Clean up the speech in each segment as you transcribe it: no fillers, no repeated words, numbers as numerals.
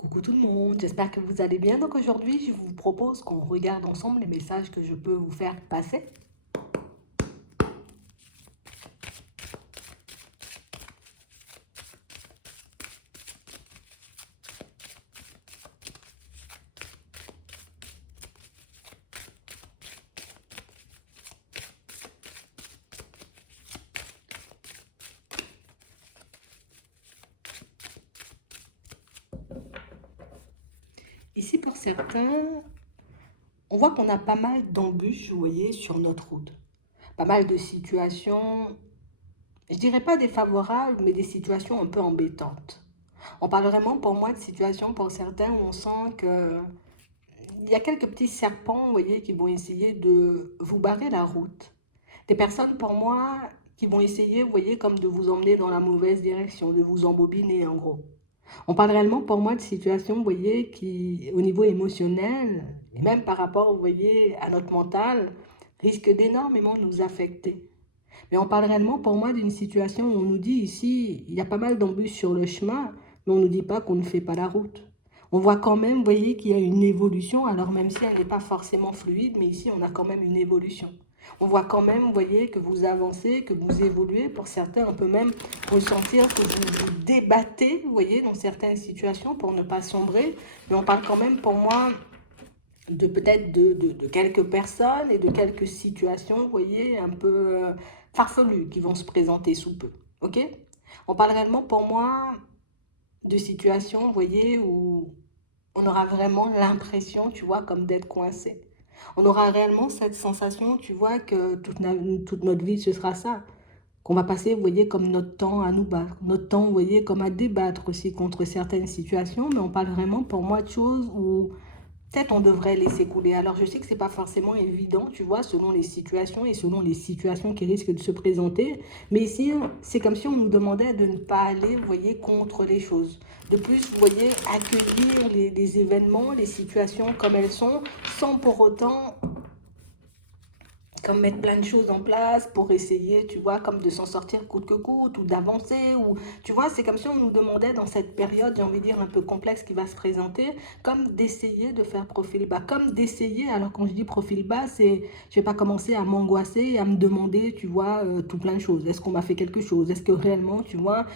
Coucou tout le monde, j'espère que vous allez bien. Donc aujourd'hui, je vous propose qu'on regarde ensemble les messages que je peux vous faire passer. Ici, pour certains, on voit qu'on a pas mal d'embûches, vous voyez, sur notre route. Pas mal de situations, je dirais pas défavorables, mais des situations un peu embêtantes. On parle vraiment pour moi de situations pour certains où on sent que il y a quelques petits serpents, vous voyez, qui vont essayer de vous barrer la route. Des personnes, pour moi, qui vont essayer, vous voyez, comme de vous emmener dans la mauvaise direction, de vous embobiner, en gros. On parle réellement, pour moi, de situations, vous voyez, qui, au niveau émotionnel, et même par rapport, vous voyez, à notre mental, risquent d'énormément nous affecter. Mais on parle réellement, pour moi, d'une situation où on nous dit ici, il y a pas mal d'embûches sur le chemin, mais on ne nous dit pas qu'on ne fait pas la route. On voit quand même, vous voyez, qu'il y a une évolution, alors même si elle n'est pas forcément fluide, mais ici, on a quand même une évolution. On voit quand même, vous voyez, que vous avancez, que vous évoluez. Pour certains, on peut même ressentir que vous vous débattez, vous voyez, dans certaines situations pour ne pas sombrer. Mais on parle quand même, pour moi, de peut-être de quelques personnes et de quelques situations, vous voyez, un peu farfelues qui vont se présenter sous peu. Ok? On parle réellement pour moi de situations, vous voyez, où on aura vraiment l'impression, tu vois, comme d'être coincé. On aura réellement cette sensation, tu vois, que toute notre vie, ce sera ça. Qu'on va passer, vous voyez, comme notre temps à nous battre. Notre temps, vous voyez, comme à débattre aussi contre certaines situations. Mais on parle vraiment pour moi de choses où peut-être on devrait laisser couler. Alors je sais que c'est pas forcément évident, tu vois, selon les situations et selon les situations qui risquent de se présenter. Mais ici, c'est comme si on nous demandait de ne pas aller, vous voyez, contre les choses. De plus, vous voyez, accueillir les événements, les situations comme elles sont, sans pour autant comme mettre plein de choses en place pour essayer, tu vois, comme de s'en sortir coûte que coûte ou d'avancer. Ou, tu vois, c'est comme si on nous demandait dans cette période, j'ai envie de dire, un peu complexe qui va se présenter, comme d'essayer de faire profil bas, comme d'essayer, alors quand je dis profil bas, c'est, je vais pas commencer à m'angoisser et à me demander, tu vois, tout plein de choses. Est-ce qu'on m'a fait quelque chose? Est-ce que réellement, tu vois,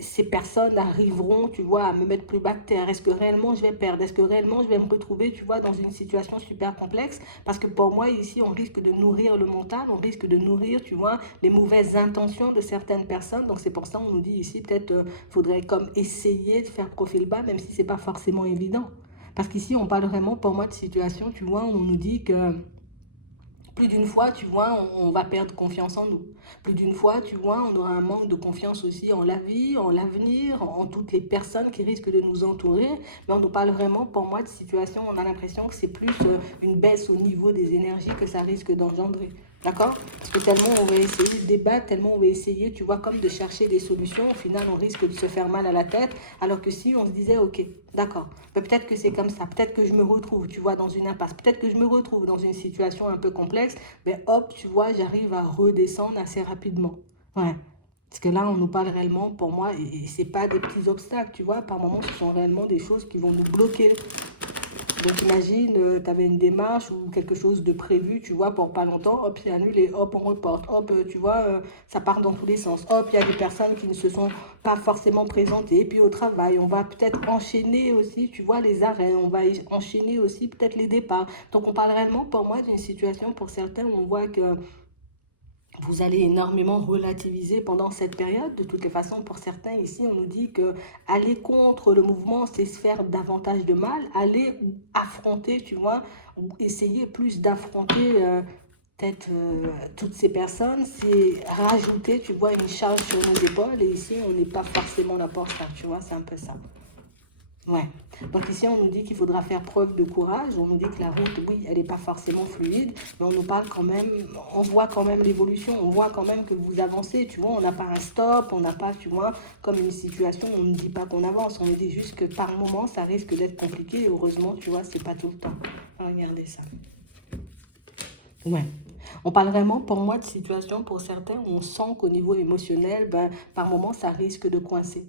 ces personnes arriveront, tu vois, à me mettre plus bas que terre? Est-ce que réellement je vais perdre? Est-ce que réellement je vais me retrouver, tu vois, dans une situation super complexe? Parce que pour moi, ici, on risque de nourrir le mental, on risque de nourrir, tu vois, les mauvaises intentions de certaines personnes. Donc c'est pour ça qu'on nous dit ici, peut-être, faudrait comme essayer de faire profil bas, même si c'est pas forcément évident. Parce qu'ici, on parle vraiment, pour moi, de situation, tu vois, où on nous dit que plus d'une fois, tu vois, on va perdre confiance en nous. Plus d'une fois, tu vois, on aura un manque de confiance aussi en la vie, en l'avenir, en toutes les personnes qui risquent de nous entourer. Mais on nous parle vraiment, pour moi, de situation, on a l'impression que c'est plus une baisse au niveau des énergies que ça risque d'engendrer. D'accord? Parce que tellement on va essayer de débattre, tellement on va essayer, tu vois, comme de chercher des solutions, au final, on risque de se faire mal à la tête. Alors que si on se disait, ok, d'accord, peut-être que c'est comme ça, peut-être que je me retrouve, tu vois, dans une impasse, peut-être que je me retrouve dans une situation un peu complexe, mais hop, tu vois, j'arrive à redescendre assez rapidement. Ouais. Parce que là, on nous parle réellement, pour moi, et c'est pas des petits obstacles, tu vois, par moments, ce sont réellement des choses qui vont nous bloquer. Donc imagine, tu avais une démarche ou quelque chose de prévu, tu vois, pour pas longtemps, hop, c'est annulé, hop, on reporte, hop, tu vois, ça part dans tous les sens. Hop, il y a des personnes qui ne se sont pas forcément présentées. Et puis au travail, on va peut-être enchaîner aussi, tu vois, les arrêts, on va enchaîner aussi peut-être les départs. Donc on parle réellement pour moi d'une situation pour certains où on voit que vous allez énormément relativiser pendant cette période. De toutes les façons, pour certains ici, on nous dit que aller contre le mouvement, c'est se faire davantage de mal. Aller affronter, tu vois, ou essayer plus d'affronter peut-être toutes ces personnes, c'est rajouter, tu vois, une charge sur nos épaules. Et ici, on n'est pas forcément là pour ça, tu vois, c'est un peu ça. Ouais. Donc ici, on nous dit qu'il faudra faire preuve de courage. On nous dit que la route, oui, elle n'est pas forcément fluide, mais on nous parle quand même, on voit quand même l'évolution, on voit quand même que vous avancez, tu vois, on n'a pas un stop, on n'a pas, tu vois, comme une situation, on ne dit pas qu'on avance, on nous dit juste que par moment, ça risque d'être compliqué, et heureusement, tu vois, c'est pas tout le temps. Regardez ça. Ouais. On parle vraiment, pour moi, de situation pour certains où on sent qu'au niveau émotionnel, ben, par moment, ça risque de coincer.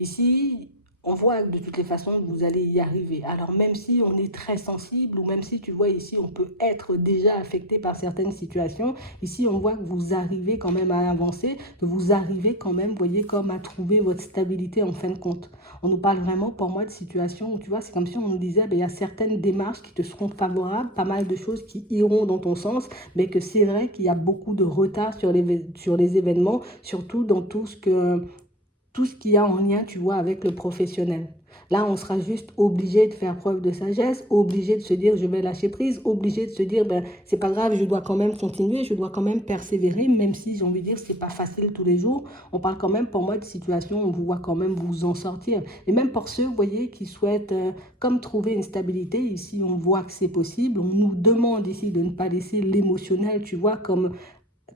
Ici, on voit de toutes les façons que vous allez y arriver. Alors même si on est très sensible ou même si tu vois ici on peut être déjà affecté par certaines situations, ici on voit que vous arrivez quand même à avancer, que vous arrivez quand même, vous voyez, comme à trouver votre stabilité en fin de compte. On nous parle vraiment pour moi de situations où tu vois, c'est comme si on nous disait, ben, il y a certaines démarches qui te seront favorables, pas mal de choses qui iront dans ton sens, mais que c'est vrai qu'il y a beaucoup de retard sur les événements, surtout dans tout ce qu'il y a en lien, tu vois, avec le professionnel. Là, on sera juste obligé de faire preuve de sagesse, obligé de se dire je vais lâcher prise, obligé de se dire ben c'est pas grave, je dois quand même continuer, je dois quand même persévérer, même si j'ai envie de dire c'est pas facile tous les jours. On parle quand même pour moi de situation où on vous voit quand même vous en sortir. Et même pour ceux, vous voyez, qui souhaitent comme trouver une stabilité, ici on voit que c'est possible. On nous demande ici de ne pas laisser l'émotionnel, tu vois, comme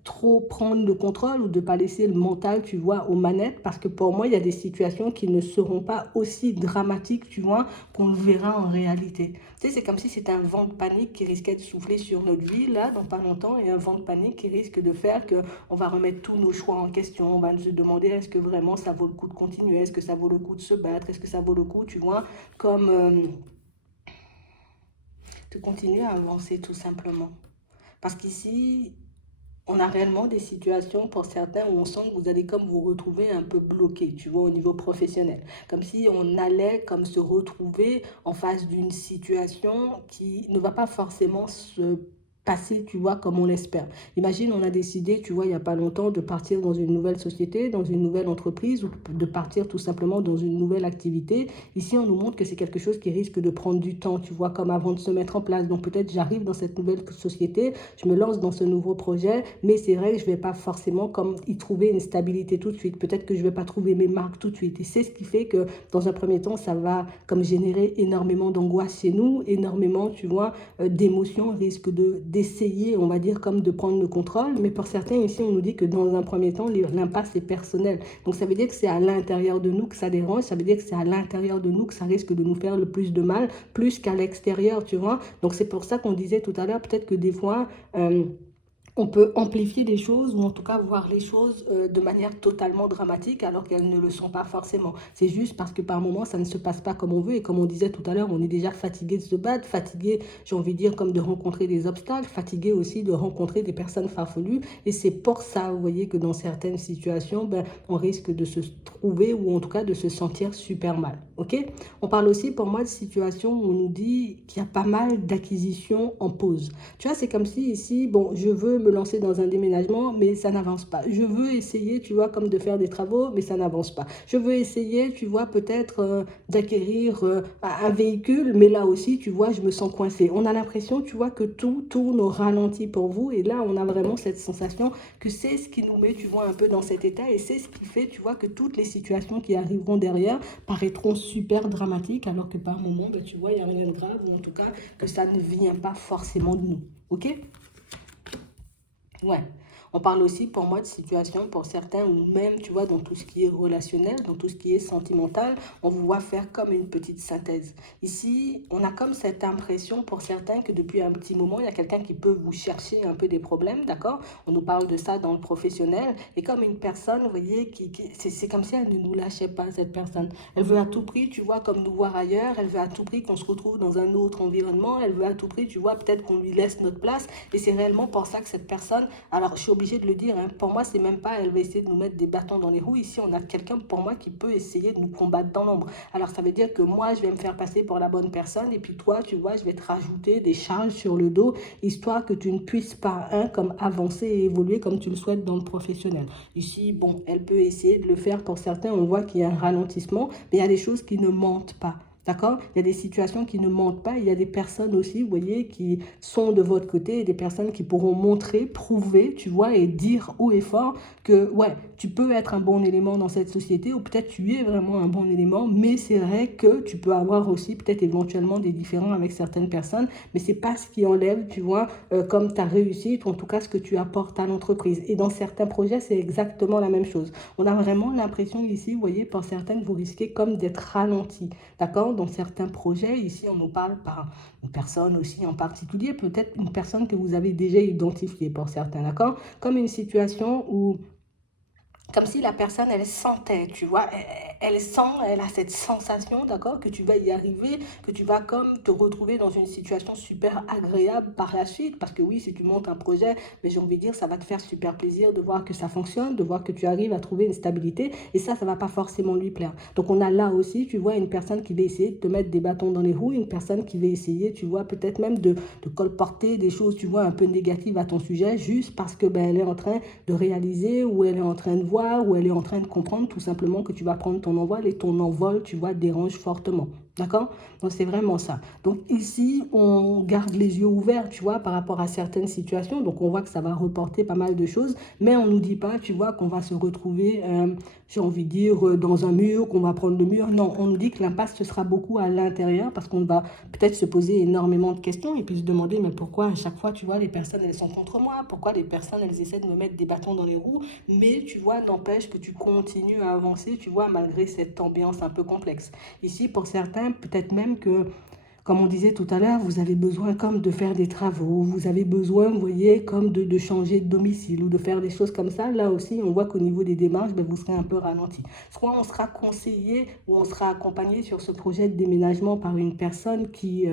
trop prendre le contrôle ou de ne pas laisser le mental, tu vois, aux manettes, parce que pour moi, il y a des situations qui ne seront pas aussi dramatiques, tu vois, qu'on le verra en réalité. Tu sais, c'est comme si c'était un vent de panique qui risquait de souffler sur notre vie, là, dans pas longtemps, et un vent de panique qui risque de faire qu'on va remettre tous nos choix en question, on va se demander est-ce que vraiment ça vaut le coup de continuer, est-ce que ça vaut le coup de se battre, est-ce que ça vaut le coup, tu vois, comme de continuer à avancer tout simplement. Parce qu'ici, on a réellement des situations pour certains où on sent que vous allez comme vous retrouver un peu bloqué, tu vois, au niveau professionnel. Comme si on allait comme se retrouver en face d'une situation qui ne va pas forcément se passer, tu vois, comme on l'espère. Imagine, on a décidé, tu vois, il n'y a pas longtemps, de partir dans une nouvelle société, dans une nouvelle entreprise, ou de partir tout simplement dans une nouvelle activité. Ici, on nous montre que c'est quelque chose qui risque de prendre du temps, tu vois, comme avant de se mettre en place. Donc peut-être j'arrive dans cette nouvelle société, je me lance dans ce nouveau projet, mais c'est vrai que je ne vais pas forcément comme y trouver une stabilité tout de suite. Peut-être que je ne vais pas trouver mes marques tout de suite. Et c'est ce qui fait que dans un premier temps, ça va comme générer énormément d'angoisse chez nous, énormément, tu vois, d'émotions, risque d'essayer, on va dire, comme de prendre le contrôle. Mais pour certains, ici, on nous dit que dans un premier temps, l'impasse est personnel. Donc ça veut dire que c'est à l'intérieur de nous que ça dérange, ça veut dire que c'est à l'intérieur de nous que ça risque de nous faire le plus de mal, plus qu'à l'extérieur, tu vois. Donc c'est pour ça qu'on disait tout à l'heure, peut-être que des fois, on peut amplifier des choses ou en tout cas voir les choses de manière totalement dramatique alors qu'elles ne le sont pas forcément. C'est juste parce que par moments ça ne se passe pas comme on veut et comme on disait tout à l'heure, on est déjà fatigué de se battre, fatigué, j'ai envie de dire, comme de rencontrer des obstacles, fatigué aussi de rencontrer des personnes farfelues et c'est pour ça, vous voyez, que dans certaines situations, ben, on risque de se trouver ou en tout cas de se sentir super mal. Ok? On parle aussi pour moi de situations où on nous dit qu'il y a pas mal d'acquisitions en pause. Tu vois, c'est comme si ici, bon, je veux me lancer dans un déménagement, mais ça n'avance pas. Je veux essayer, tu vois, comme de faire des travaux, mais ça n'avance pas. Je veux essayer, tu vois, peut-être d'acquérir un véhicule, mais là aussi, tu vois, je me sens coincée. On a l'impression, tu vois, que tout tourne au ralenti pour vous. Et là, on a vraiment cette sensation que c'est ce qui nous met, tu vois, un peu dans cet état. Et c'est ce qui fait, tu vois, que toutes les situations qui arriveront derrière paraîtront super dramatiques, alors que par moments, ben, tu vois, il n'y a rien de grave, ou en tout cas, que ça ne vient pas forcément de nous. Ok? Ouais. On parle aussi pour moi de situation pour certains ou même, tu vois, dans tout ce qui est relationnel, dans tout ce qui est sentimental, on vous voit faire comme une petite synthèse. Ici, on a comme cette impression pour certains que depuis un petit moment, il y a quelqu'un qui peut vous chercher un peu des problèmes, d'accord? On nous parle de ça dans le professionnel. Et comme une personne, vous voyez, c'est comme si elle ne nous lâchait pas, cette personne. Elle veut à tout prix, tu vois, comme nous voir ailleurs. Elle veut à tout prix qu'on se retrouve dans un autre environnement. Elle veut à tout prix, tu vois, peut-être qu'on lui laisse notre place. Et c'est réellement pour ça que cette personne, alors je suis obligée de le dire, hein, pour moi, c'est même pas, elle va essayer de nous mettre des bâtons dans les roues. Ici, on a quelqu'un pour moi qui peut essayer de nous combattre dans l'ombre. Alors ça veut dire que moi, je vais me faire passer pour la bonne personne. Et puis toi, tu vois, je vais te rajouter des charges sur le dos, histoire que tu ne puisses pas, hein, comme avancer et évoluer comme tu le souhaites dans le professionnel. Ici, bon, elle peut essayer de le faire pour certains. On voit qu'il y a un ralentissement, mais il y a des choses qui ne mentent pas. D'accord? Il y a des situations qui ne mentent pas. Il y a des personnes aussi, vous voyez, qui sont de votre côté et des personnes qui pourront montrer, prouver, tu vois, et dire haut et fort que, ouais, tu peux être un bon élément dans cette société ou peut-être tu es vraiment un bon élément, mais c'est vrai que tu peux avoir aussi peut-être éventuellement des différends avec certaines personnes, mais c'est pas ce qui enlève, tu vois, comme ta réussite ou en tout cas ce que tu apportes à l'entreprise. Et dans certains projets, c'est exactement la même chose. On a vraiment l'impression ici, vous voyez, pour certains, que vous risquez comme d'être ralenti. D'accord? Dans certains projets, ici, on nous parle par une personne aussi en particulier, peut-être une personne que vous avez déjà identifiée pour certains, d'accord? Comme une situation où comme si la personne, elle sentait, tu vois, elle sent, elle a cette sensation, d'accord, que tu vas y arriver, que tu vas comme te retrouver dans une situation super agréable par la suite. Parce que oui, si tu montes un projet, mais j'ai envie de dire, ça va te faire super plaisir de voir que ça fonctionne, de voir que tu arrives à trouver une stabilité. Et ça va pas forcément lui plaire. Donc on a là aussi, tu vois, une personne qui va essayer de te mettre des bâtons dans les roues, une personne qui va essayer, tu vois, peut-être même de colporter des choses, tu vois, un peu négatives à ton sujet, juste parce que ben, elle est en train de réaliser, ou elle est en train de voir, ou elle est en train de comprendre tout simplement que tu vas prendre ton envol et ton envol, tu vois, dérange fortement. D'accord? Donc c'est vraiment ça. Donc ici, on garde les yeux ouverts, tu vois, par rapport à certaines situations. Donc on voit que ça va reporter pas mal de choses, mais on ne nous dit pas, tu vois, qu'on va se retrouver, j'ai envie de dire, dans un mur, qu'on va prendre le mur. Non, on nous dit que l'impasse, ce sera beaucoup à l'intérieur parce qu'on va peut-être se poser énormément de questions et puis se demander, mais pourquoi à chaque fois, tu vois, les personnes, elles sont contre moi? Pourquoi les personnes, elles essaient de me mettre des bâtons dans les roues? Mais tu vois, n'empêche que tu continues à avancer, tu vois, malgré cette ambiance un peu complexe. Ici, pour certains, peut-être même que, comme on disait tout à l'heure, vous avez besoin comme de faire des travaux, vous avez besoin, vous voyez, comme de changer de domicile ou de faire des choses comme ça. Là aussi, on voit qu'au niveau des démarches, ben, vous serez un peu ralenti. Soit on sera conseillé ou on sera accompagné sur ce projet de déménagement par une personne qui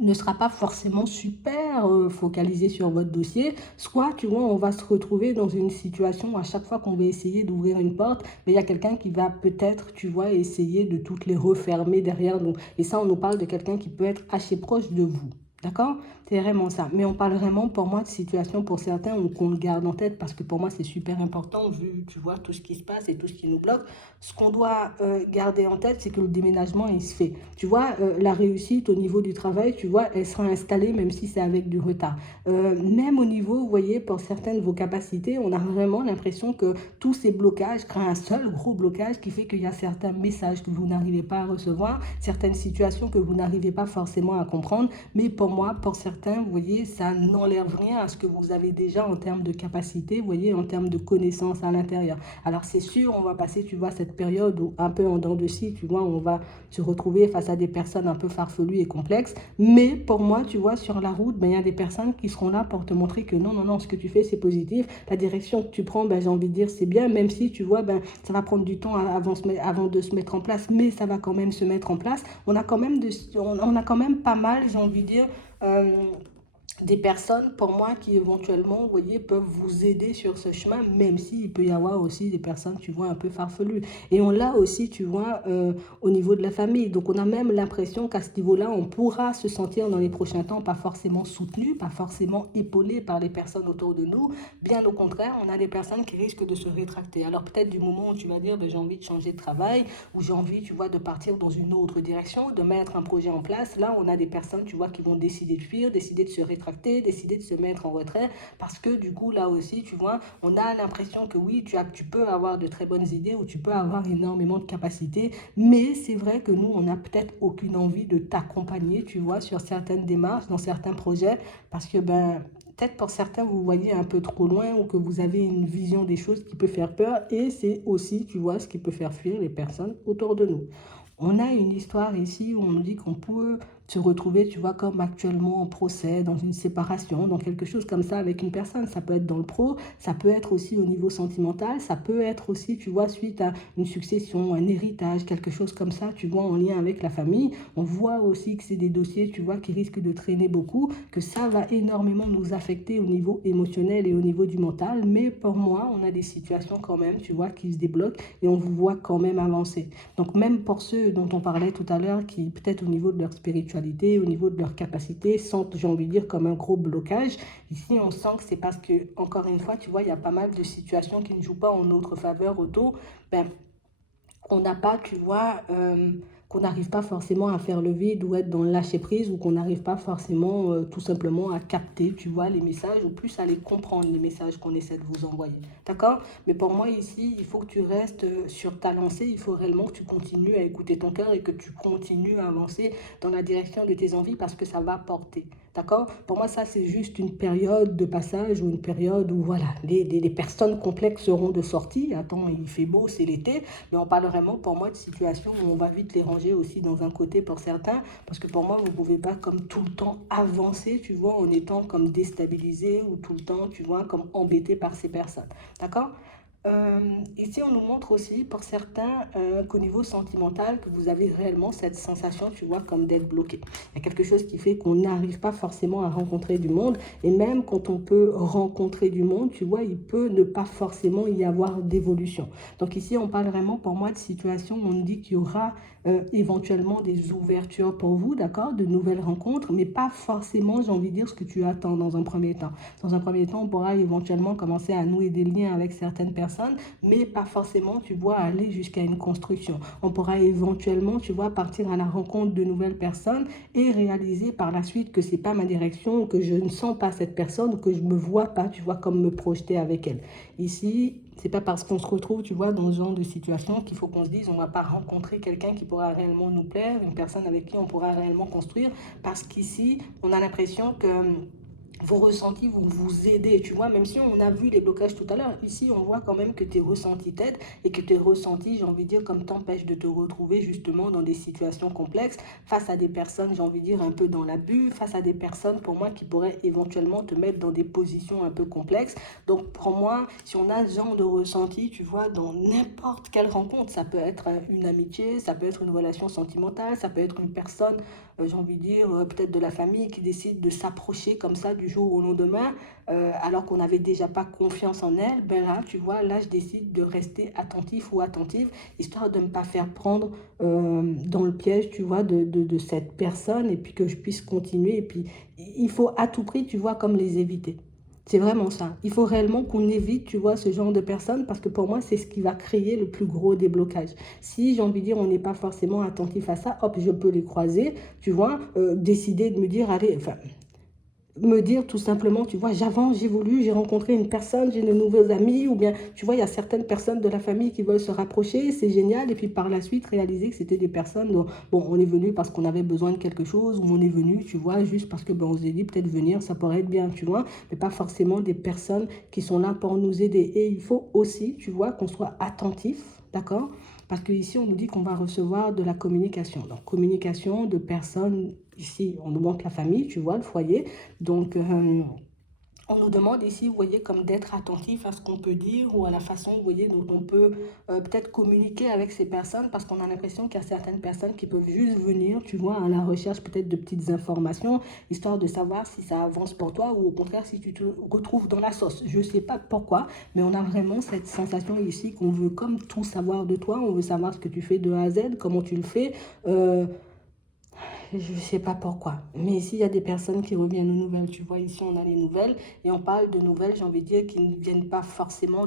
ne sera pas forcément super focalisé sur votre dossier. Soit, tu vois, on va se retrouver dans une situation à chaque fois qu'on va essayer d'ouvrir une porte, mais il y a quelqu'un qui va peut-être, tu vois, essayer de toutes les refermer derrière nous. Et ça, on nous parle de quelqu'un qui peut être assez proche de vous. D'accord? C'est vraiment ça. Mais on parle vraiment, pour moi, de situation pour certains qu'on le garde en tête parce que pour moi, c'est super important vu, tu vois, tout ce qui se passe et tout ce qui nous bloque. Ce qu'on doit garder en tête, c'est que le déménagement, il se fait. Tu vois, la réussite au niveau du travail, tu vois, elle sera installée même si c'est avec du retard. Même au niveau, vous voyez, pour certaines de vos capacités, on a vraiment l'impression que tous ces blocages créent un seul gros blocage qui fait qu'il y a certains messages que vous n'arrivez pas à recevoir, certaines situations que vous n'arrivez pas forcément à comprendre. Mais pour moi, pour certains, vous voyez, ça n'enlève rien à ce que vous avez déjà en termes de capacité, vous voyez, en termes de connaissances à l'intérieur. Alors c'est sûr, on va passer, tu vois, cette période où un peu en dents de scie, tu vois, on va se retrouver face à des personnes un peu farfelues et complexes. Mais pour moi, tu vois, sur la route, ben, il y a des personnes qui seront là pour te montrer que non, non, non, ce que tu fais, c'est positif. La direction que tu prends, ben, j'ai envie de dire, c'est bien, même si, tu vois, ben, ça va prendre du temps avant de se mettre en place, mais ça va quand même se mettre en place. On a quand même pas mal, j'ai envie de dire, euh, des personnes, pour moi, qui éventuellement, vous voyez, peuvent vous aider sur ce chemin, même s'il peut y avoir aussi des personnes, tu vois, un peu farfelues. Et on l'a aussi, tu vois, au niveau de la famille. Donc, on a même l'impression qu'à ce niveau-là, on pourra se sentir dans les prochains temps pas forcément soutenu, pas forcément épaulé par les personnes autour de nous. Bien au contraire, on a des personnes qui risquent de se rétracter. Alors, peut-être du moment où tu vas dire, ben, j'ai envie de changer de travail, ou j'ai envie, tu vois, de partir dans une autre direction, de mettre un projet en place, là, on a des personnes, tu vois, qui vont décider de fuir, décider de se rétracter, décider de se mettre en retrait, parce que du coup, là aussi, tu vois, on a l'impression que oui, tu peux avoir de très bonnes idées ou tu peux avoir énormément de capacités, mais c'est vrai que nous, on n'a peut-être aucune envie de t'accompagner, tu vois, sur certaines démarches, dans certains projets, parce que, ben, peut-être pour certains, vous voyez un peu trop loin ou que vous avez une vision des choses qui peut faire peur et c'est aussi, tu vois, ce qui peut faire fuir les personnes autour de nous. On a une histoire ici où on nous dit qu'on peut se retrouver, tu vois, comme actuellement en procès, dans une séparation, dans quelque chose comme ça avec une personne. Ça peut être dans le pro, ça peut être aussi au niveau sentimental, ça peut être aussi, tu vois, suite à une succession, un héritage, quelque chose comme ça, tu vois, en lien avec la famille. On voit aussi que c'est des dossiers, tu vois, qui risquent de traîner beaucoup, que ça va énormément nous affecter au niveau émotionnel et au niveau du mental. Mais pour moi, on a des situations quand même, tu vois, qui se débloquent et on vous voit quand même avancer. Donc même pour ceux dont on parlait tout à l'heure, qui peut-être au niveau de leur spiritualité, au niveau de leur capacité, sentent, j'ai envie de dire, comme un gros blocage, ici on sent que c'est parce que, encore une fois, tu vois, il y a pas mal de situations qui ne jouent pas en notre faveur autour. Ben, qu'on n'a pas, tu vois, qu'on n'arrive pas forcément à faire le vide ou être dans le lâcher prise ou qu'on n'arrive pas forcément tout simplement à capter, tu vois, les messages ou plus à les comprendre, les messages qu'on essaie de vous envoyer. D'accord? Mais pour moi, ici, il faut que tu restes sur ta lancée, il faut réellement que tu continues à écouter ton cœur et que tu continues à avancer dans la direction de tes envies parce que ça va porter. D'accord? Pour moi, ça, c'est juste une période de passage ou une période où, voilà, les personnes complexes seront de sortie. Attends, il fait beau, c'est l'été. Mais on parle vraiment pour moi de situations où on va vite les ranger aussi dans un côté pour certains. Parce que pour moi, vous ne pouvez pas comme tout le temps avancer, tu vois, en étant comme déstabilisé ou tout le temps, tu vois, comme embêté par ces personnes. D'accord? Ici, on nous montre aussi, pour certains, qu'au niveau sentimental, que vous avez réellement cette sensation, tu vois, comme d'être bloqué. Il y a quelque chose qui fait qu'on n'arrive pas forcément à rencontrer du monde. Et même quand on peut rencontrer du monde, tu vois, il peut ne pas forcément y avoir d'évolution. Donc ici, on parle vraiment pour moi de situation où on dit qu'il y aura éventuellement des ouvertures pour vous, d'accord, de nouvelles rencontres, mais pas forcément, j'ai envie de dire, ce que tu attends dans un premier temps. Dans un premier temps, on pourra éventuellement commencer à nouer des liens avec certaines personnes, mais pas forcément, tu vois, aller jusqu'à une construction. On pourra éventuellement, tu vois, partir à la rencontre de nouvelles personnes et réaliser par la suite que c'est pas ma direction, ou que je ne sens pas cette personne, ou que je me vois pas, tu vois, comme me projeter avec elle. Ici, c'est pas parce qu'on se retrouve, tu vois, dans ce genre de situation qu'il faut qu'on se dise on va pas rencontrer quelqu'un qui pourra réellement nous plaire, une personne avec qui on pourra réellement construire, parce qu'ici, on a l'impression que vos ressentis vont vous aider, tu vois, même si on a vu les blocages tout à l'heure, ici on voit quand même que tes ressentis t'aident et que tes ressentis, j'ai envie de dire, comme t'empêchent de te retrouver justement dans des situations complexes, face à des personnes, j'ai envie de dire, un peu dans l'abus, face à des personnes pour moi qui pourraient éventuellement te mettre dans des positions un peu complexes. Donc pour moi, si on a ce genre de ressenti, tu vois, dans n'importe quelle rencontre, ça peut être une amitié, ça peut être une relation sentimentale, ça peut être une personne j'ai envie de dire, peut-être de la famille qui décide de s'approcher comme ça du jour au lendemain, alors qu'on n'avait déjà pas confiance en elle, ben là, tu vois, là, je décide de rester attentif ou attentive, histoire de ne pas faire prendre dans le piège, tu vois, de cette personne, et puis que je puisse continuer. Et puis, il faut à tout prix, tu vois, comme les éviter. C'est vraiment ça. Il faut réellement qu'on évite, tu vois, ce genre de personnes parce que pour moi, c'est ce qui va créer le plus gros déblocage. Si, j'ai envie de dire, on n'est pas forcément attentif à ça, hop, je peux les croiser, tu vois, décider de me dire, allez, enfin, me dire tout simplement, tu vois, j'avance, j'évolue, j'ai rencontré une personne, j'ai de nouveaux amis, ou bien, tu vois, il y a certaines personnes de la famille qui veulent se rapprocher, c'est génial, et puis par la suite, réaliser que c'était des personnes dont, bon, on est venu parce qu'on avait besoin de quelque chose, ou on est venu, tu vois, juste parce que, ben, on s'est dit, peut-être venir, ça pourrait être bien, tu vois, mais pas forcément des personnes qui sont là pour nous aider. Et il faut aussi, tu vois, qu'on soit attentif, d'accord? Parce qu'ici, on nous dit qu'on va recevoir de la communication. Donc, communication de personnes, ici, on nous montre la famille, tu vois, le foyer. Donc, on nous demande ici, vous voyez, comme d'être attentif à ce qu'on peut dire ou à la façon, vous voyez, dont on peut peut-être communiquer avec ces personnes parce qu'on a l'impression qu'il y a certaines personnes qui peuvent juste venir, tu vois, à la recherche peut-être de petites informations, histoire de savoir si ça avance pour toi ou au contraire si tu te retrouves dans la sauce. Je ne sais pas pourquoi, mais on a vraiment cette sensation ici qu'on veut comme tout savoir de toi, on veut savoir ce que tu fais de A à Z, comment tu le fais, je ne sais pas pourquoi. Mais ici, il y a des personnes qui reviennent aux nouvelles. Tu vois, ici, on a les nouvelles. Et on parle de nouvelles, j'ai envie de dire, qui ne viennent pas forcément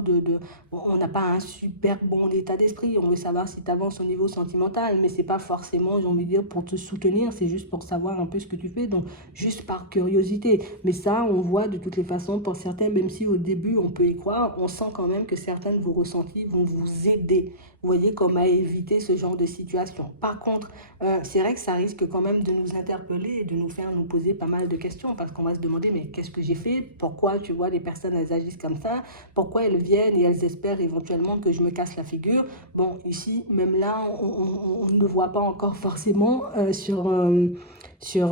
on n'a pas un super bon état d'esprit. On veut savoir si tu avances au niveau sentimental. Mais c'est pas forcément, j'ai envie de dire, pour te soutenir. C'est juste pour savoir un peu ce que tu fais. Donc, juste par curiosité. Mais ça, on voit de toutes les façons, pour certains, même si au début, on peut y croire, on sent quand même que certains de vos ressentis vont vous aider. Vous voyez, comme à éviter ce genre de situation. Par contre, c'est vrai que ça risque quand même de nous interpeller et de nous faire nous poser pas mal de questions parce qu'on va se demander mais qu'est-ce que j'ai fait? Pourquoi tu vois les personnes elles agissent comme ça? Pourquoi elles viennent et elles espèrent éventuellement que je me casse la figure? Bon, ici, même là, on ne voit pas encore forcément sur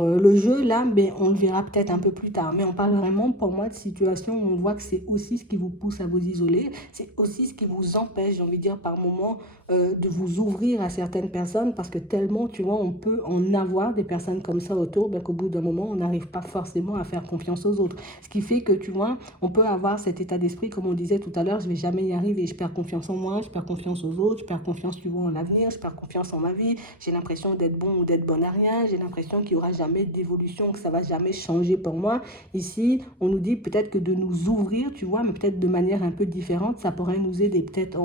le jeu là, mais on le verra peut-être un peu plus tard. Mais on parle vraiment pour moi de situation où on voit que c'est aussi ce qui vous pousse à vous isoler, c'est aussi ce qui vous empêche, j'ai envie de dire par moment, de vous ouvrir à certaines personnes parce que tellement, tu vois, on peut en avoir des personnes comme ça autour, ben, qu'au bout d'un moment, on n'arrive pas forcément à faire confiance aux autres. Ce qui fait que, tu vois, on peut avoir cet état d'esprit, comme on disait tout à l'heure, je vais jamais y arriver, je perds confiance en moi, je perds confiance aux autres, je perds confiance, tu vois, en l'avenir, je perds confiance en ma vie, j'ai l'impression d'être bon ou d'être bonne à rien, j'ai l'impression qu'il n'y aura jamais d'évolution, que ça va jamais changer pour moi. Ici, on nous dit peut-être que de nous ouvrir, tu vois, mais peut-être de manière un peu différente, ça pourrait nous aider peut-être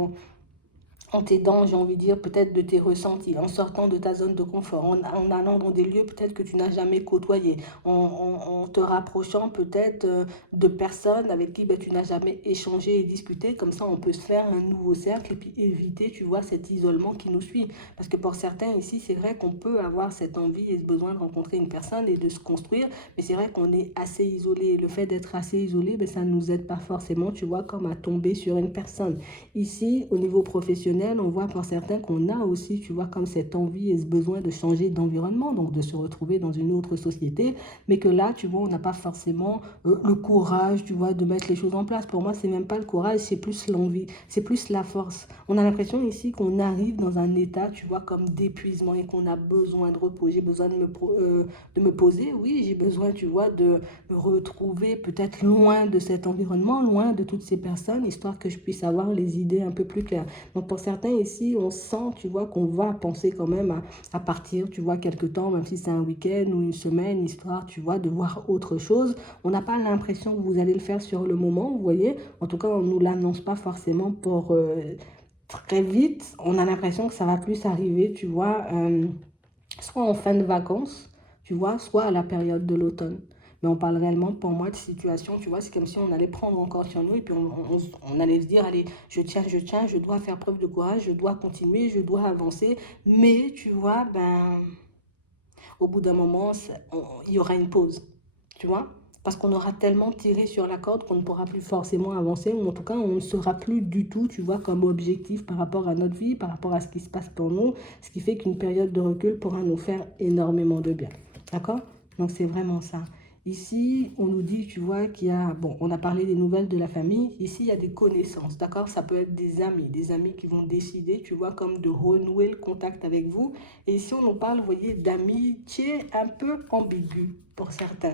en t'aidant, j'ai envie de dire, peut-être de tes ressentis, en sortant de ta zone de confort, en allant dans des lieux peut-être que tu n'as jamais côtoyé, en te rapprochant peut-être de personnes avec qui ben, tu n'as jamais échangé et discuté. Comme ça, on peut se faire un nouveau cercle et puis éviter, tu vois, cet isolement qui nous suit. Parce que pour certains ici, c'est vrai qu'on peut avoir cette envie et ce besoin de rencontrer une personne et de se construire, mais c'est vrai qu'on est assez isolé. Le fait d'être assez isolé, ben, ça ne nous aide pas forcément, tu vois, comme à tomber sur une personne. Ici, au niveau professionnel, professionnel, on voit pour certains qu'on a aussi, tu vois, comme cette envie et ce besoin de changer d'environnement, donc de se retrouver dans une autre société, mais que là, tu vois, on n'a pas forcément le courage, tu vois, de mettre les choses en place. Pour moi, c'est même pas le courage, c'est plus l'envie, c'est plus la force. On a l'impression ici qu'on arrive dans un état, tu vois, comme d'épuisement et qu'on a besoin de repos. J'ai besoin de me poser, oui, j'ai besoin, tu vois, de me retrouver peut-être loin de cet environnement, loin de toutes ces personnes, histoire que je puisse avoir les idées un peu plus claires. Donc pour certains ici, on sent, tu vois, qu'on va penser quand même à partir, tu vois, quelque temps, même si c'est un week-end ou une semaine, histoire, tu vois, de voir autre chose. On n'a pas l'impression que vous allez le faire sur le moment, vous voyez. En tout cas, on ne nous l'annonce pas forcément pour très vite. On a l'impression que ça va plus arriver, tu vois, soit en fin de vacances, tu vois, soit à la période de l'automne. Mais on parle réellement, pour moi, de situation, tu vois, c'est comme si on allait prendre encore sur nous et puis on allait se dire, allez, je tiens, je dois faire preuve de courage, je dois continuer, je dois avancer. Mais, tu vois, ben, au bout d'un moment, il y aura une pause, tu vois, parce qu'on aura tellement tiré sur la corde qu'on ne pourra plus forcément avancer, ou en tout cas, on ne sera plus du tout, tu vois, comme objectif par rapport à notre vie, par rapport à ce qui se passe pour nous, ce qui fait qu'une période de recul pourra nous faire énormément de bien, d'accord? Donc, c'est vraiment ça. Ici, on nous dit, tu vois, qu'il y a, bon, on a parlé des nouvelles de la famille. Ici, il y a des connaissances, d'accord? Ça peut être des amis qui vont décider, tu vois, comme de renouer le contact avec vous. Et ici, on nous parle, vous voyez, d'amitié un peu ambiguë pour certains.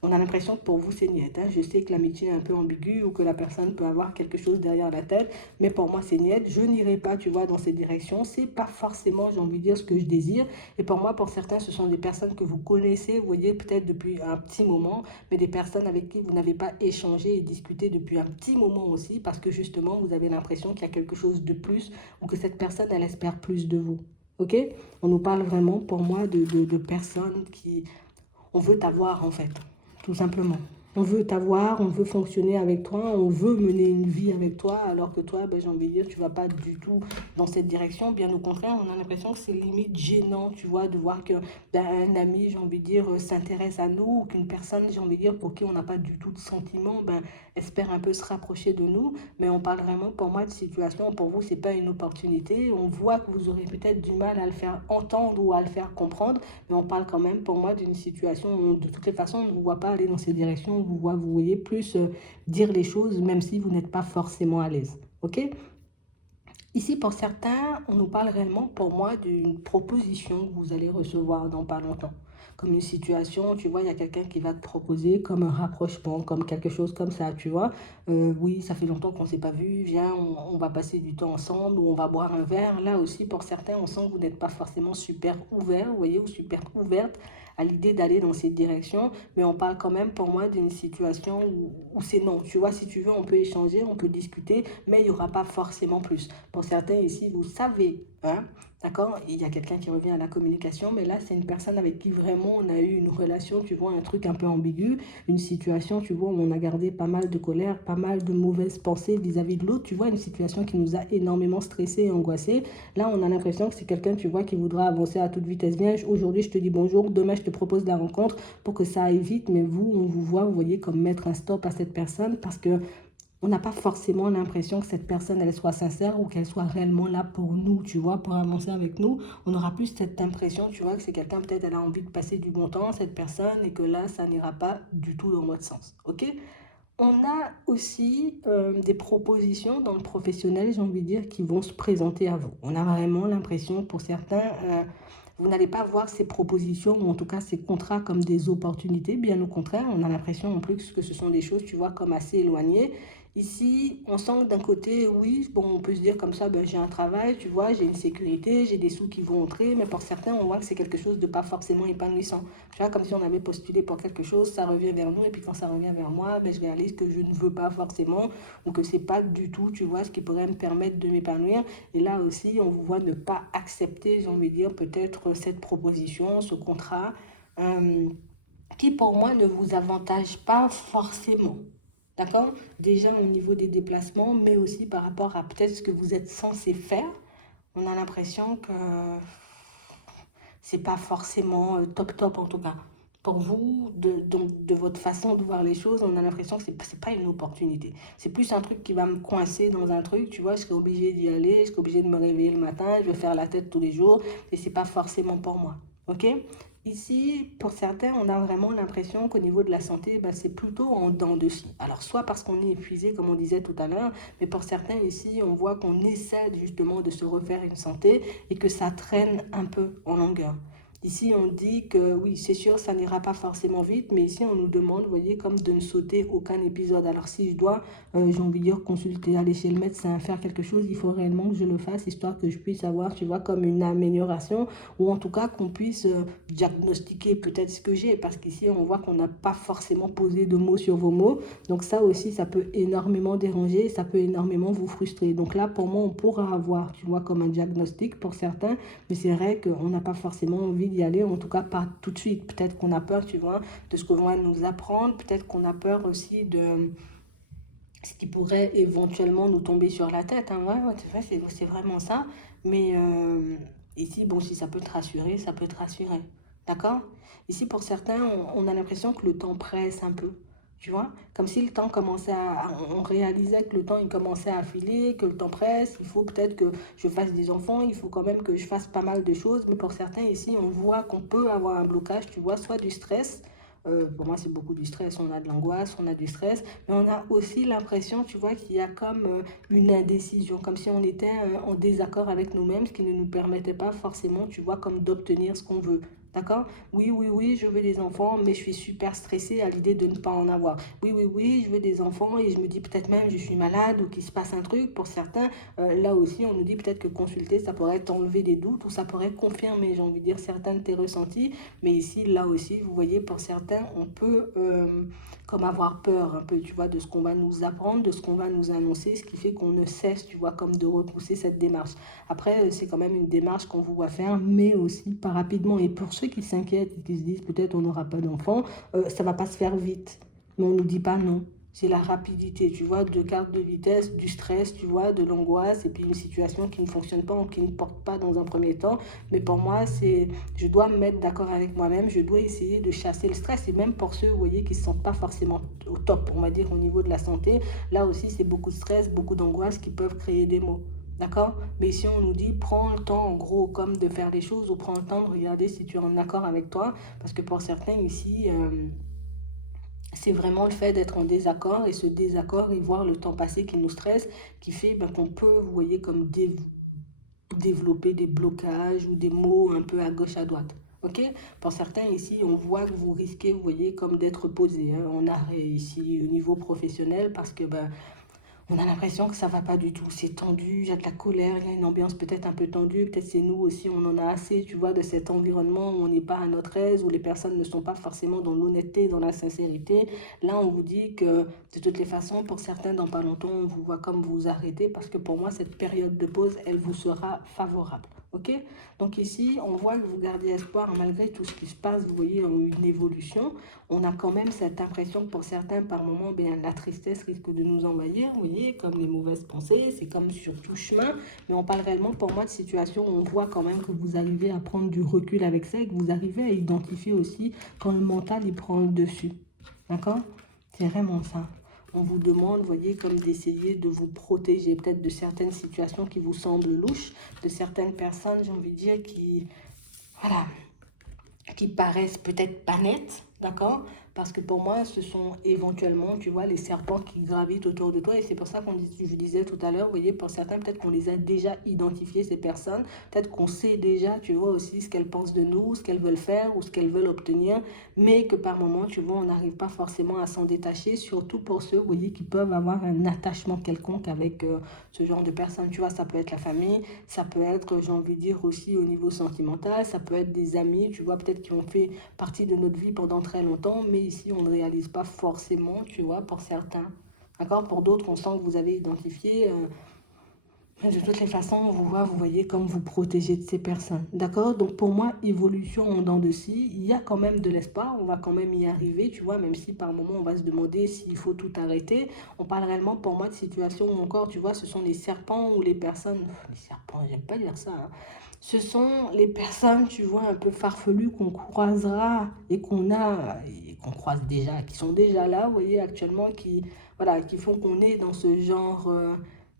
On a l'impression que pour vous, c'est niet. Hein. Je sais que l'amitié est un peu ambiguë ou que la personne peut avoir quelque chose derrière la tête, mais pour moi, c'est niet. Je n'irai pas, tu vois, dans cette direction. C'est pas forcément, j'ai envie de dire, ce que je désire. Et pour moi, pour certains, ce sont des personnes que vous connaissez, vous voyez, peut-être depuis un petit moment, mais des personnes avec qui vous n'avez pas échangé et discuté depuis un petit moment aussi, parce que justement, vous avez l'impression qu'il y a quelque chose de plus ou que cette personne, elle espère plus de vous. Ok? On nous parle vraiment, pour moi, de personnes qui... On veut t'avoir, en fait, tout simplement. On veut t'avoir, on veut fonctionner avec toi, on veut mener une vie avec toi, alors que toi, ben, j'ai envie de dire, tu ne vas pas du tout dans cette direction. Bien au contraire, on a l'impression que c'est limite gênant, tu vois, de voir que ben, un ami, j'ai envie de dire, s'intéresse à nous, ou qu'une personne, j'ai envie de dire, pour qui on n'a pas du tout de sentiments, ben, espère un peu se rapprocher de nous. Mais on parle vraiment, pour moi, de situation. Pour vous, ce n'est pas une opportunité. On voit que vous aurez peut-être du mal à le faire entendre ou à le faire comprendre, mais on parle quand même, pour moi, d'une situation où, de toutes les façons, on ne vous voit pas aller dans ces directions, on vous voit, vous voyez, plus dire les choses, même si vous n'êtes pas forcément à l'aise. OK? Ici, pour certains, on nous parle réellement, pour moi, d'une proposition que vous allez recevoir dans pas longtemps. Comme une situation, tu vois, il y a quelqu'un qui va te proposer comme un rapprochement, comme quelque chose comme ça, tu vois. Oui, ça fait longtemps qu'on ne s'est pas vu, viens, on va passer du temps ensemble ou on va boire un verre. Là aussi, pour certains, on sent que vous n'êtes pas forcément super ouvert, vous voyez, ou super ouverte à l'idée d'aller dans cette direction, mais on parle quand même pour moi d'une situation où c'est non. Tu vois, si tu veux, on peut échanger, on peut discuter, mais il n'y aura pas forcément plus. Pour certains ici, vous savez, hein, d'accord, il y a quelqu'un qui revient à la communication, mais là, c'est une personne avec qui vraiment on a eu une relation, tu vois, un truc un peu ambigu, une situation, tu vois, où on a gardé pas mal de colère, pas mal de mauvaises pensées vis-à-vis de l'autre, tu vois, une situation qui nous a énormément stressé et angoissé. Là, on a l'impression que c'est quelqu'un, tu vois, qui voudra avancer à toute vitesse. Viens, aujourd'hui, je te dis bonjour, demain, je te propose la rencontre pour que ça aille vite, mais vous, on vous voit, vous voyez, comme mettre un stop à cette personne parce que on n'a pas forcément l'impression que cette personne, elle soit sincère ou qu'elle soit réellement là pour nous, tu vois, pour avancer avec nous. On aura plus cette impression, tu vois, que c'est quelqu'un, peut-être, elle a envie de passer du bon temps, cette personne, et que là, ça n'ira pas du tout dans votre sens, ok? On a aussi des propositions dans le professionnel, j'ai envie de dire, qui vont se présenter à vous. On a vraiment l'impression, pour certains, vous n'allez pas voir ces propositions, ou en tout cas ces contrats, comme des opportunités. Bien au contraire, on a l'impression en plus que ce sont des choses, tu vois, comme assez éloignées. Ici, on sent que d'un côté, oui, bon, on peut se dire comme ça, ben, j'ai un travail, tu vois, j'ai une sécurité, j'ai des sous qui vont entrer, mais pour certains, on voit que c'est quelque chose de pas forcément épanouissant. Tu vois, comme si on avait postulé pour quelque chose, ça revient vers nous, et puis quand ça revient vers moi, ben, je réalise que je ne veux pas forcément, ou que c'est pas du tout, tu vois, ce qui pourrait me permettre de m'épanouir. Et là aussi, on vous voit ne pas accepter, j'ai envie de dire, peut-être cette proposition, ce contrat, euh, qui pour moi ne vous avantage pas forcément. D'accord? Déjà au niveau des déplacements, mais aussi par rapport à peut-être ce que vous êtes censé faire. On a l'impression que c'est pas forcément top top en tout cas. pour vous, donc de votre façon de voir les choses, on a l'impression que c'est pas une opportunité. C'est plus un truc qui va me coincer dans un truc, tu vois, je serai obligée d'y aller, je serai obligée de me réveiller le matin, je vais faire la tête tous les jours, et c'est pas forcément pour moi. Ok? Ici, pour certains, on a vraiment l'impression qu'au niveau de la santé, ben, c'est plutôt en dents de scie. Alors, soit parce qu'on est épuisé, comme on disait tout à l'heure, mais pour certains ici, on voit qu'on essaie justement de se refaire une santé et que ça traîne un peu en longueur. Ici, on dit que oui, c'est sûr, ça n'ira pas forcément vite, mais ici, on nous demande, vous voyez, comme de ne sauter aucun épisode. Alors, si je dois, j'ai envie de dire, consulter, aller chez le médecin, faire quelque chose, il faut réellement que je le fasse, histoire que je puisse avoir, tu vois, comme une amélioration, ou en tout cas qu'on puisse diagnostiquer peut-être ce que j'ai, parce qu'ici, on voit qu'on n'a pas forcément posé de mots sur vos mots. Donc ça aussi, ça peut énormément déranger, ça peut énormément vous frustrer. Donc là, pour moi, on pourra avoir, tu vois, comme un diagnostic pour certains, mais c'est vrai qu'on n'a pas forcément envie d'y aller, en tout cas pas tout de suite. Peut-être qu'on a peur, tu vois, de ce qu'on va nous apprendre, peut-être qu'on a peur aussi de ce qui pourrait éventuellement nous tomber sur la tête. Hein. Ouais, ouais, c'est vraiment ça. Mais ici, bon, si ça peut te rassurer, ça peut te rassurer. D'accord? Ici, pour certains, on a l'impression que le temps presse un peu. Tu vois? Comme si le temps commençait on réalisait que le temps, il commençait à filer, que le temps presse. Il faut peut-être que je fasse des enfants, il faut quand même que je fasse pas mal de choses. Mais pour certains, ici, on voit qu'on peut avoir un blocage, tu vois, soit du stress. Pour moi, c'est beaucoup du stress. On a de l'angoisse, on a du stress, mais on a aussi l'impression, tu vois, qu'il y a comme une indécision, comme si on était en désaccord avec nous-mêmes, ce qui ne nous permettait pas forcément, tu vois, comme d'obtenir ce qu'on veut. D'accord? Oui, oui, oui, je veux des enfants, mais je suis super stressée à l'idée de ne pas en avoir. Oui, oui, oui, je veux des enfants et je me dis peut-être même je suis malade ou qu'il se passe un truc. Pour certains, là aussi, on nous dit peut-être que consulter, ça pourrait t'enlever des doutes ou ça pourrait confirmer, j'ai envie de dire, certains de tes ressentis. Mais ici, là aussi, vous voyez, pour certains, on peut comme avoir peur un peu, tu vois, de ce qu'on va nous apprendre, de ce qu'on va nous annoncer, ce qui fait qu'on ne cesse, tu vois, comme de repousser cette démarche. Après, c'est quand même une démarche qu'on vous voit faire, mais aussi pas rapidement. Et pour ceux qui s'inquiètent et qui se disent peut-être on n'aura pas d'enfant, ça va pas se faire vite. Mais on ne nous dit pas non. C'est la rapidité, tu vois, de carte de vitesse, du stress, tu vois, de l'angoisse, et puis une situation qui ne fonctionne pas ou qui ne porte pas dans un premier temps. Mais pour moi, je dois me mettre d'accord avec moi-même, je dois essayer de chasser le stress. Et même pour ceux, vous voyez, qui ne se sentent pas forcément au top, on va dire, au niveau de la santé, là aussi, c'est beaucoup de stress, beaucoup d'angoisse qui peuvent créer des maux. D'accord? Mais si on nous dit, prends le temps, en gros, comme de faire les choses, ou prends le temps de regarder si tu es en accord avec toi, parce que pour certains ici, c'est vraiment le fait d'être en désaccord et ce désaccord et voir le temps passer qui nous stresse, qui fait ben, qu'on peut, vous voyez, comme développer des blocages ou des mots un peu à gauche, à droite. Ok? Pour certains ici, on voit que vous risquez, vous voyez, comme d'être posé hein, en arrêt ici au niveau professionnel parce que ben, on a l'impression que ça va pas du tout. C'est tendu, il y a de la colère, il y a une ambiance peut-être un peu tendue. Peut-être c'est nous aussi, on en a assez, tu vois, de cet environnement où on n'est pas à notre aise, où les personnes ne sont pas forcément dans l'honnêteté, dans la sincérité. Là, on vous dit que de toutes les façons, pour certains, dans pas longtemps, on vous voit comme vous arrêter parce que pour moi, cette période de pause, elle vous sera favorable. Ok? Donc ici, on voit que vous gardez espoir malgré tout ce qui se passe. Vous voyez une évolution. On a quand même cette impression que pour certains, par moments, bien, la tristesse risque de nous envahir. Vous voyez, comme les mauvaises pensées, c'est comme sur tout chemin. Mais on parle réellement pour moi de situations où on voit quand même que vous arrivez à prendre du recul avec ça et que vous arrivez à identifier aussi quand le mental il prend le dessus. D'accord? C'est vraiment ça. On vous demande, vous voyez, comme d'essayer de vous protéger peut-être de certaines situations qui vous semblent louches, de certaines personnes, j'ai envie de dire, voilà, qui paraissent peut-être pas nettes, d'accord? Parce que pour moi, ce sont éventuellement, tu vois, les serpents qui gravitent autour de toi. Et c'est pour ça je disais tout à l'heure, vous voyez, pour certains, peut-être qu'on les a déjà identifiés, ces personnes. Peut-être qu'on sait déjà, tu vois, aussi ce qu'elles pensent de nous, ce qu'elles veulent faire ou ce qu'elles veulent obtenir. Mais que par moment, tu vois, on n'arrive pas forcément à s'en détacher. Surtout pour ceux, vous voyez, qui peuvent avoir un attachement quelconque avec ce genre de personnes. Tu vois, ça peut être la famille, ça peut être, j'ai envie de dire, aussi au niveau sentimental. Ça peut être des amis, tu vois, peut-être qui ont fait partie de notre vie pendant très longtemps, mais ici, on ne réalise pas forcément, tu vois, pour certains. D'accord? Pour d'autres, on sent que vous avez identifié. De toutes les façons, on vous voit, vous voyez, comme vous protégez de ces personnes. D'accord? Donc, pour moi, évolution en dents de scie, il y a quand même de l'espoir. On va quand même y arriver, tu vois, même si par moment, on va se demander s'il faut tout arrêter. On parle réellement, pour moi, de situations où encore, tu vois, ce sont les serpents ou les personnes. Les serpents, j'aime pas dire ça, hein. Ce sont les personnes, tu vois, un peu farfelues qu'on croisera et qu'on croise déjà, qui sont déjà là, vous voyez, actuellement, qui, voilà, qui font qu'on est dans ce genre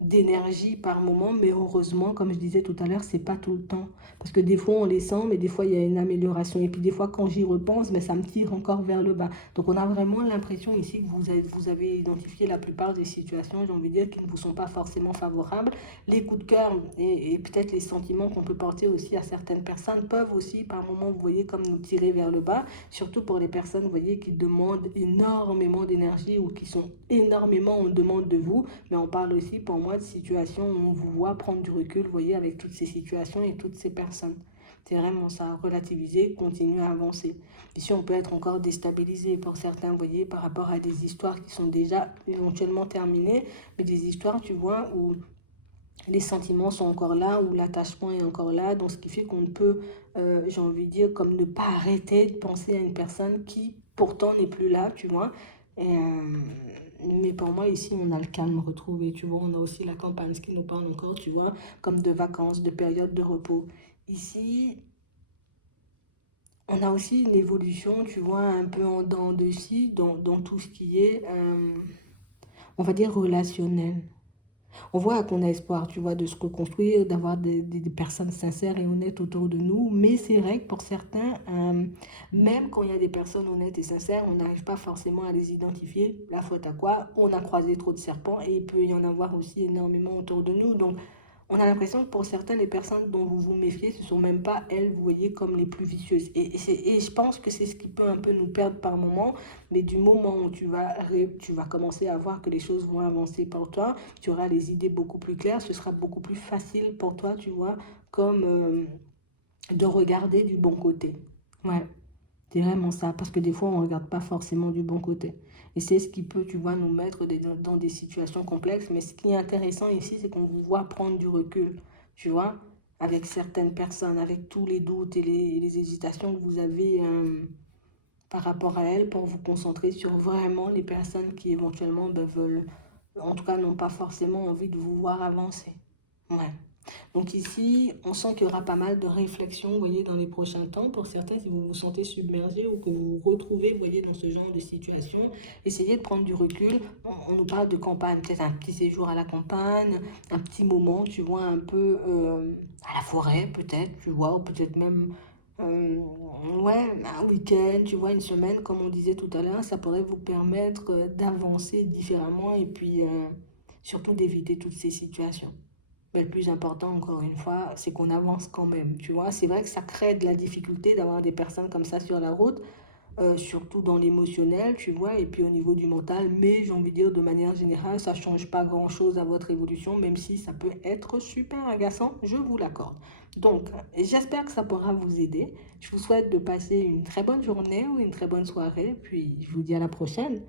d'énergie par moment. Mais heureusement, comme je disais tout à l'heure, c'est pas tout le temps. Parce que des fois, on les sent, mais des fois, il y a une amélioration. Et puis, des fois, quand j'y repense, mais ça me tire encore vers le bas. Donc, on a vraiment l'impression ici que vous avez identifié la plupart des situations, j'ai envie de dire, qui ne vous sont pas forcément favorables. Les coups de cœur et peut-être les sentiments qu'on peut porter aussi à certaines personnes peuvent aussi par moments, vous voyez, comme nous tirer vers le bas, surtout pour les personnes, vous voyez, qui demandent énormément d'énergie ou qui sont énormément en demande de vous. Mais on parle aussi pour moi de situations où on vous voit prendre du recul, vous voyez, avec toutes ces situations et toutes ces personnes. C'est vraiment ça, relativiser, continuer à avancer. Ici, on peut être encore déstabilisé pour certains, vous voyez, par rapport à des histoires qui sont déjà éventuellement terminées, mais des histoires, tu vois, où les sentiments sont encore là, où l'attachement est encore là, donc ce qui fait qu'on peut, j'ai envie de dire, comme ne pas arrêter de penser à une personne qui pourtant n'est plus là, tu vois. Et, mais pour moi, ici, on a le calme retrouvé, tu vois. On a aussi la campagne, ce qui nous parle encore, tu vois, comme de vacances, de périodes de repos. Ici, on a aussi une évolution, tu vois, un peu en dents de scie dans tout ce qui est, on va dire, relationnel. On voit qu'on a espoir, tu vois, de se reconstruire, d'avoir des personnes sincères et honnêtes autour de nous. Mais c'est vrai que pour certains, même quand il y a des personnes honnêtes et sincères, on n'arrive pas forcément à les identifier. La faute à quoi? On a croisé trop de serpents et il peut y en avoir aussi énormément autour de nous. Donc, on a l'impression que pour certains, les personnes dont vous vous méfiez, ce ne sont même pas elles, vous voyez, comme les plus vicieuses. Et je pense que c'est ce qui peut un peu nous perdre par moment. Mais du moment où tu vas commencer à voir que les choses vont avancer pour toi, tu auras les idées beaucoup plus claires, ce sera beaucoup plus facile pour toi, tu vois, comme de regarder du bon côté. Ouais, c'est vraiment ça, parce que des fois, on ne regarde pas forcément du bon côté. Et c'est ce qui peut, tu vois, nous mettre dans des situations complexes. Mais ce qui est intéressant ici, c'est qu'on vous voit prendre du recul, tu vois, avec certaines personnes, avec tous les doutes et les hésitations que vous avez par rapport à elles, pour vous concentrer sur vraiment les personnes qui éventuellement veulent, en tout cas, n'ont pas forcément envie de vous voir avancer. Ouais. Donc ici, on sent qu'il y aura pas mal de réflexions, vous voyez, dans les prochains temps. Pour certains, si vous vous sentez submergé ou que vous vous retrouvez, vous voyez, dans ce genre de situation, essayez de prendre du recul. On nous parle de campagne, peut-être un petit séjour à la campagne, un petit moment, tu vois, un peu à la forêt, peut-être, tu vois, ou peut-être même, euh, ouais, un week-end, tu vois, une semaine, comme on disait tout à l'heure, ça pourrait vous permettre d'avancer différemment et puis surtout d'éviter toutes ces situations. Mais le plus important, encore une fois, c'est qu'on avance quand même, tu vois. C'est vrai que ça crée de la difficulté d'avoir des personnes comme ça sur la route, surtout dans l'émotionnel, tu vois, et puis au niveau du mental. Mais j'ai envie de dire, de manière générale, ça ne change pas grand-chose à votre évolution, même si ça peut être super agaçant, je vous l'accorde. Donc, j'espère que ça pourra vous aider. Je vous souhaite de passer une très bonne journée ou une très bonne soirée, puis je vous dis à la prochaine.